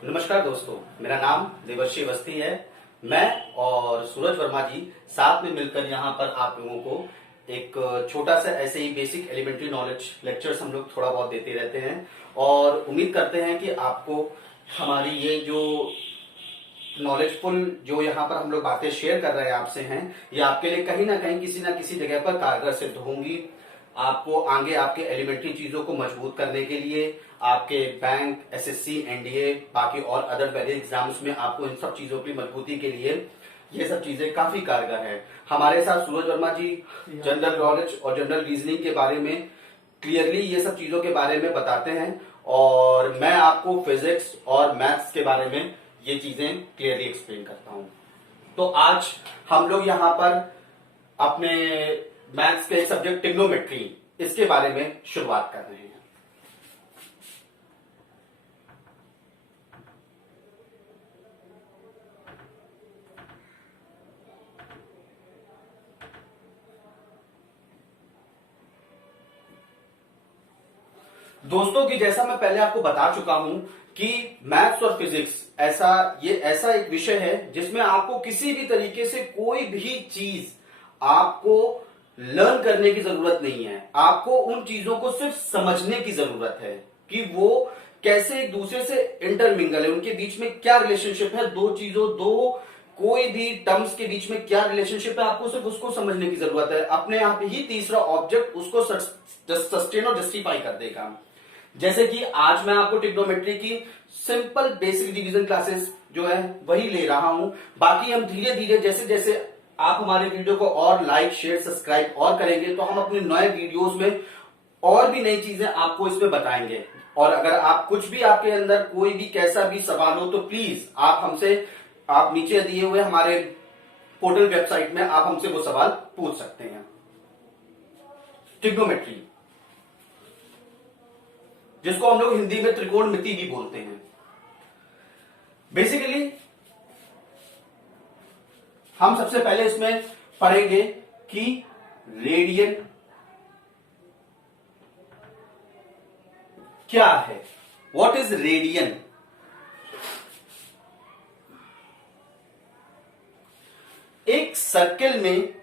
नमस्कार दोस्तों, मेरा नाम देवर्षि अवस्थी है। मैं और सूरज वर्मा जी साथ में मिलकर यहाँ पर आप लोगों को एक छोटा सा ऐसे ही बेसिक एलिमेंट्री नॉलेज लेक्चर्स हम लोग थोड़ा बहुत देते रहते हैं और उम्मीद करते हैं कि आपको हमारी ये जो नॉलेजफुल जो यहाँ पर हम लोग बातें शेयर कर रहे हैं आपसे हैं, ये आपके लिए कहीं ना किसी जगह पर कारगर सिद्ध होंगी। आपको आगे आपके एलिमेंट्री चीजों को मजबूत करने के लिए, आपके बैंक, एसएससी, एनडीए, बाकी और अदर पहले एग्जाम्स में आपको इन सब चीजों की मजबूती के लिए ये सब चीजें काफी कारगर है। हमारे साथ सूरज वर्मा जी जनरल नॉलेज और जनरल रीजनिंग के बारे में क्लियरली ये सब चीजों के बारे में बताते हैं और मैं आपको फिजिक्स और मैथ्स के बारे में ये चीजें क्लियरली एक्सप्लेन करता हूं। तो आज हम लोग यहाँ पर अपने मैथ्स के सब्जेक्ट ट्रिग्नोमेट्री, इसके बारे में शुरुआत कर रहे हैं। दोस्तों की जैसा मैं पहले आपको बता चुका हूं कि मैथ्स और फिजिक्स ऐसा एक विषय है जिसमें आपको किसी भी तरीके से कोई भी चीज आपको लर्न करने की जरूरत नहीं है। आपको उन चीजों को सिर्फ समझने की जरूरत है कि वो कैसे एक दूसरे से इंटरमिंगल है, उनके बीच में क्या रिलेशनशिप है, दो कोई भी टर्म्स के बीच में क्या रिलेशनशिप है, आपको सिर्फ उसको समझने की जरूरत है। अपने आप ही तीसरा ऑब्जेक्ट उसको सस्टेन और जस्टिफाई कर देगा। जैसे कि आज मैं आपको ट्रिग्नोमेट्री की सिंपल बेसिक डिवीजन क्लासेस जो है वही ले रहा हूं। बाकी हम धीरे धीरे जैसे जैसे आप हमारे वीडियो को और लाइक, शेयर, सब्सक्राइब और करेंगे तो हम अपने नए वीडियोस में और भी नई चीजें आपको इसमें बताएंगे। और अगर आप कुछ भी आपके अंदर कोई भी कैसा भी सवाल हो तो प्लीज आप नीचे दिए हुए हमारे पोर्टल वेबसाइट में आप हमसे वो सवाल पूछ सकते हैं। ट्रिग्नोमेट्री, जिसको हम लोग हिंदी में त्रिकोणमिति भी बोलते हैं। बेसिकली हम सबसे पहले इसमें पढ़ेंगे कि रेडियन क्या है। What is radian? एक सर्किल में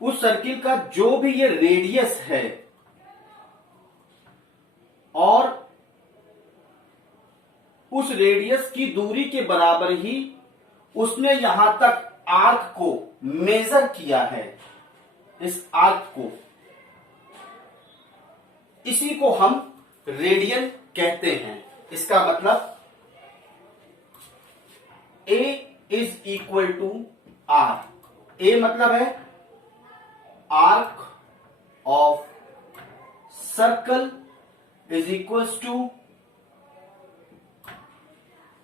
उस सर्किल का जो भी ये रेडियस है और उस रेडियस की दूरी के बराबर ही उसने यहां तक आर्क को मेजर किया है, इस आर्क को, इसी को हम रेडियन कहते हैं। इसका मतलब A is equal to R. A मतलब है arc of circle is equals to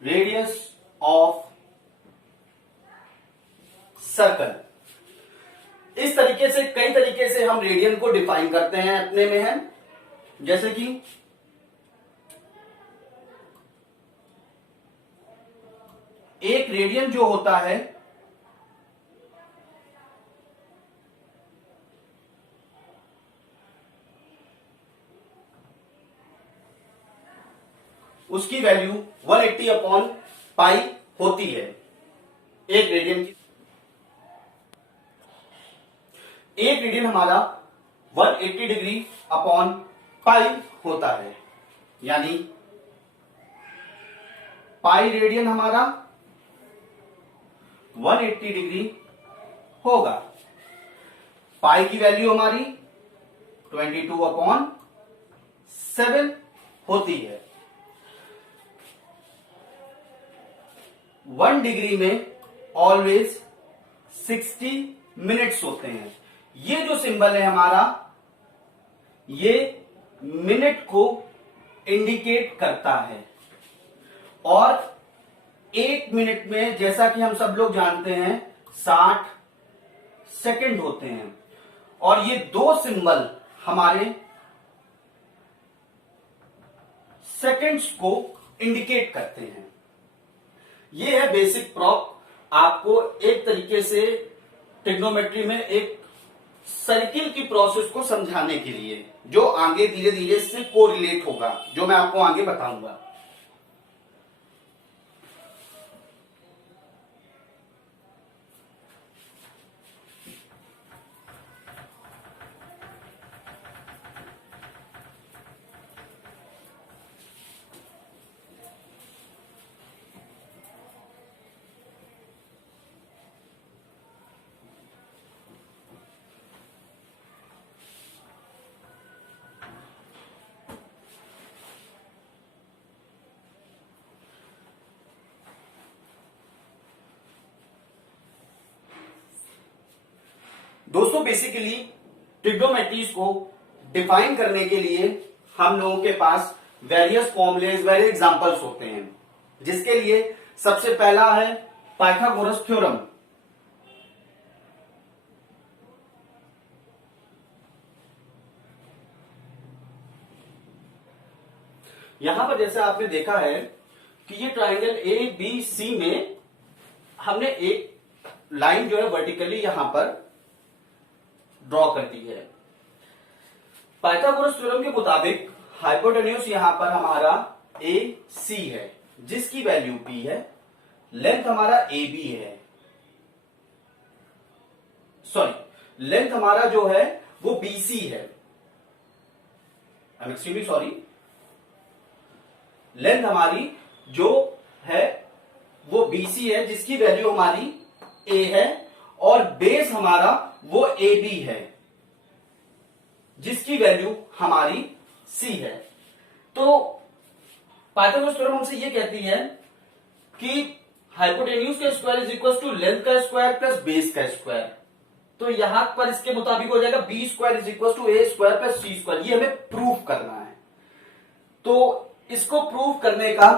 radius of circle. इस तरीके से कई तरीके से हम रेडियन को डिफाइन करते हैं अपने में है। जैसे कि एक रेडियन जो होता है उसकी वैल्यू 180 अपॉन पाई होती है। एक रेडियन की एक रेडियन हमारा 180 डिग्री अपॉन पाई होता है, यानी पाई रेडियन हमारा 180 डिग्री होगा। पाई की वैल्यू हमारी 22 अपॉन 7 होती है। 1 डिग्री में ऑलवेज 60 मिनट्स होते हैं। ये जो सिंबल है हमारा, ये मिनट को इंडिकेट करता है। और 1 मिनट में, जैसा कि हम सब लोग जानते हैं, 60 सेकंड होते हैं। और ये दो सिंबल हमारे सेकंड्स को इंडिकेट करते हैं। ये है बेसिक प्रॉप। आपको एक तरीके से ट्रिग्नोमेट्री में एक सर्किल की प्रोसेस को समझाने के लिए, जो आगे धीरे धीरे इससे कोरिलेट होगा, जो मैं आपको आगे बताऊंगा। दोस्तों बेसिकली ट्रिग्नोमेट्रीज को डिफाइन करने के लिए हम लोगों के पास वेरियस फॉर्मुलेज, वेरियस एग्जांपल्स होते हैं, जिसके लिए सबसे पहला है पाइथागोरस थ्योरम। यहां पर जैसे आपने देखा है कि ये ट्राइंगल ए बी सी में हमने एक लाइन जो है वर्टिकली यहां पर ड्रॉ कर दी है। पाइथागोरस थ्योरम के मुताबिक हाइपोटेन्यूज यहां पर हमारा ए सी है, जिसकी वैल्यू पी है, लेंथ हमारा ए बी है, सॉरी लेंथ हमारा जो है वो बीसी है, I am extremely sorry, length हमारी जो है वो बीसी है, जिसकी वैल्यू हमारी ए है, और बेस हमारा वो ए बी है, जिसकी वैल्यू हमारी सी है। तो पाइथागोरस थ्योरम हमसे ये कहती है कि हाइपोटेन्यूज का square is equal to length का स्क्वायर प्लस बेस का स्क्वायर। तो यहां पर इसके मुताबिक हो जाएगा B square is equal to A square plus C square. ये हमें प्रूफ करना है। तो इसको प्रूफ करने का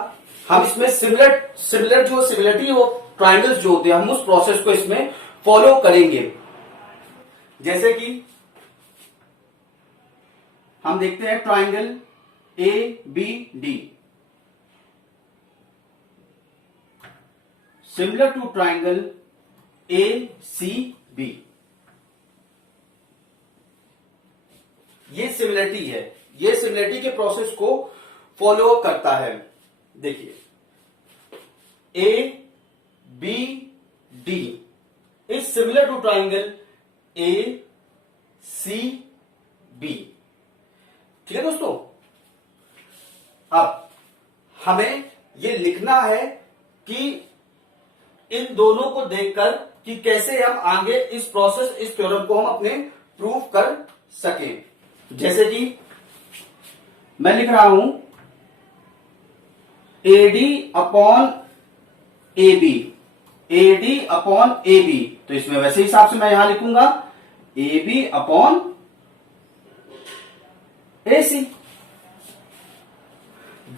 हम इसमें सिमिलर जो सिमिलरिटी ऑफ ट्राइंगल्स जो होते हैं, हम उस प्रोसेस को इसमें फॉलो करेंगे। जैसे कि हम देखते हैं triangle A B D, similar to triangle A C B. ये सिमिलरिटी है, ये सिमिलरिटी के प्रोसेस को फॉलो करता है। देखिए A B D is similar to triangle A C B. ठीक है दोस्तों, अब हमें यह लिखना है कि इन दोनों को देखकर कि कैसे हम आगे इस प्रोसेस, इस थ्योरम को हम अपने प्रूफ कर सकें। जैसे कि मैं लिख रहा हूं AD upon A B, AD upon A B, तो इसमें वैसे हिसाब से मैं यहां लिखूंगा ए बी अपॉन ए सी।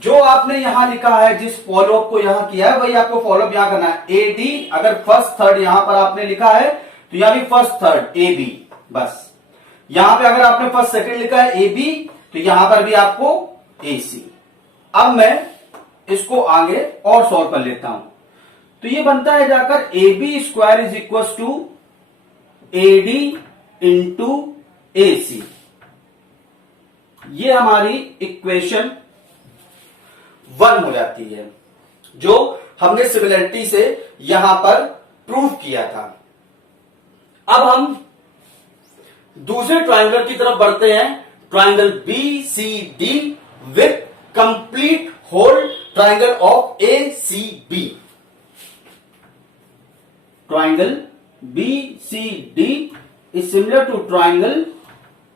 जो आपने यहां लिखा है, जिस फॉलोअप को यहां किया है, वही आपको फॉलोअप यहां करना है। ए डी अगर फर्स्ट थर्ड यहां पर आपने लिखा है तो यहां भी फर्स्ट थर्ड ए बी, बस। यहां पे अगर आपने फर्स्ट सेकंड लिखा है ए बी, तो यहां पर भी आपको ए सी। अब मैं इसको आगे और सॉल्व कर लेता हूं, तो ये बनता है जाकर A B square is equal to A D into A C. ये हमारी इक्वेशन 1 हो जाती है, जो हमने सिमिलरिटी से यहां पर प्रूव किया था। अब हम दूसरे ट्राइंगल की तरफ बढ़ते हैं, triangle B C D with complete whole triangle of A C B. Triangle B C D is similar to triangle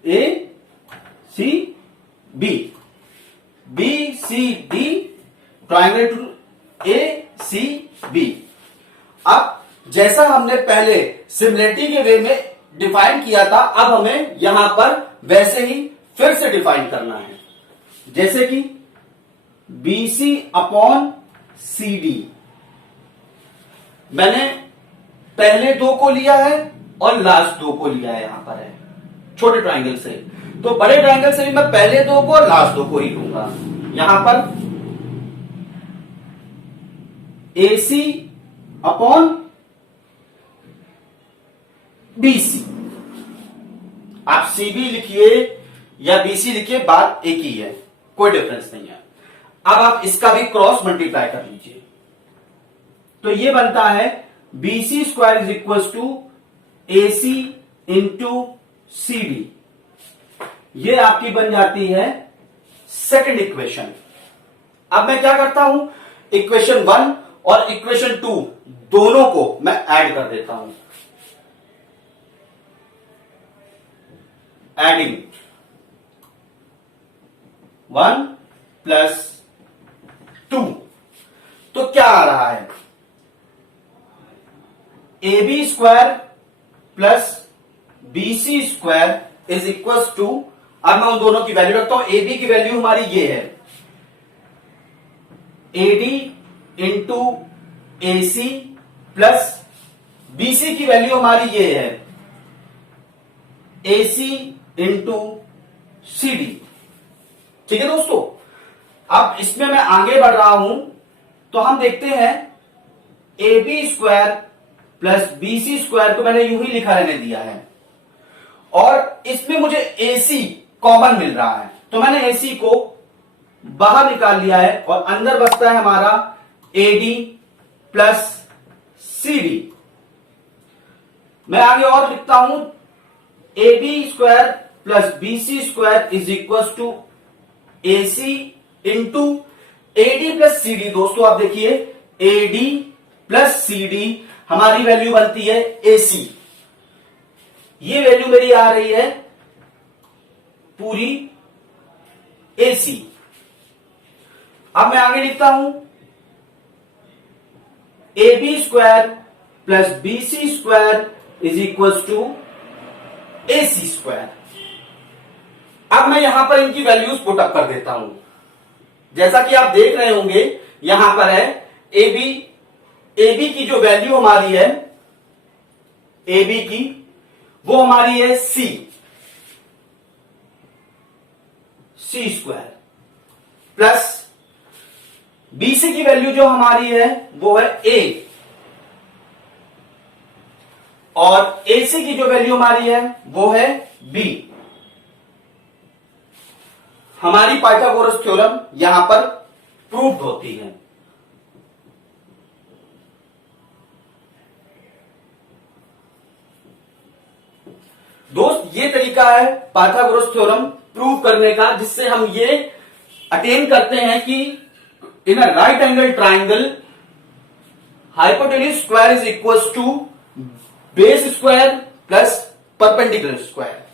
A C B. B C D triangle to A C B. अब जैसा हमने पहले similarity के वे में define किया था, अब हमें यहां पर वैसे ही फिर से डिफाइन करना है। जैसे कि B C upon C D, मैंने पहले दो को लिया है और लास्ट दो को लिया है, यहां पर है छोटे ट्राइंगल से। तो बड़े ट्राइंगल से भी मैं पहले दो को और लास्ट दो को ही लूंगा। यहां पर ए सी अपॉन बी सी, आप सीबी लिखिए या बीसी लिखिए, बात एक ही है, कोई डिफरेंस नहीं है। अब आप इसका भी क्रॉस मल्टीप्लाई कर लीजिए, तो ये बनता है BC square is equal to AC into CD. ये आपकी बन जाती है सेकंड इक्वेशन। अब मैं क्या करता हूं, इक्वेशन 1 और इक्वेशन 2 दोनों को मैं ऐड कर देता हूं। एडिंग 1 प्लस 2, तो क्या आ रहा है, A B square plus B C square is equal to, अब मैं उन दोनों की वैल्यू रखता हूं। ए बी की वैल्यू हमारी ये है AD into A C, plus BC की वैल्यू हमारी ये है ए सी इंटू सी डी। ठीक है दोस्तों, अब इसमें मैं आगे बढ़ रहा हूं, तो हम देखते हैं A B square plus B C square को मैंने यूं ही लिखा रहने दिया है, और इसमें मुझे ए सी कॉमन मिल रहा है, तो मैंने ए सी को बाहर निकाल लिया है और अंदर बचता है हमारा एडी प्लस सी डी। मैं आगे और लिखता हूं, A B square plus B C square is equal to A C into AD plus C D. दोस्तों आप देखिए, एडी प्लस सी डी हमारी वैल्यू बनती है ए सी। ये वैल्यू मेरी आ रही है पूरी ए सी। अब मैं आगे लिखता हूं, A B square plus B C square is equal to A C square. अब मैं यहां पर इनकी वैल्यूज पुट अप कर देता हूं। जैसा कि आप देख रहे होंगे, यहां पर है ए बी की जो वैल्यू हमारी है ए बी की, वो हमारी है सी स्क्वायर, प्लस बीसी की वैल्यू जो हमारी है वो है ए, और एसी की जो वैल्यू हमारी है वो है बी। हमारी पाइथागोरस थ्योरम यहां पर प्रूव्ड होती है। दोस्त, ये तरीका है पाइथागोरस थ्योरम प्रूव करने का, जिससे हम ये अटेन करते हैं कि in a right angle triangle hypotenuse square is equal to base square plus perpendicular square.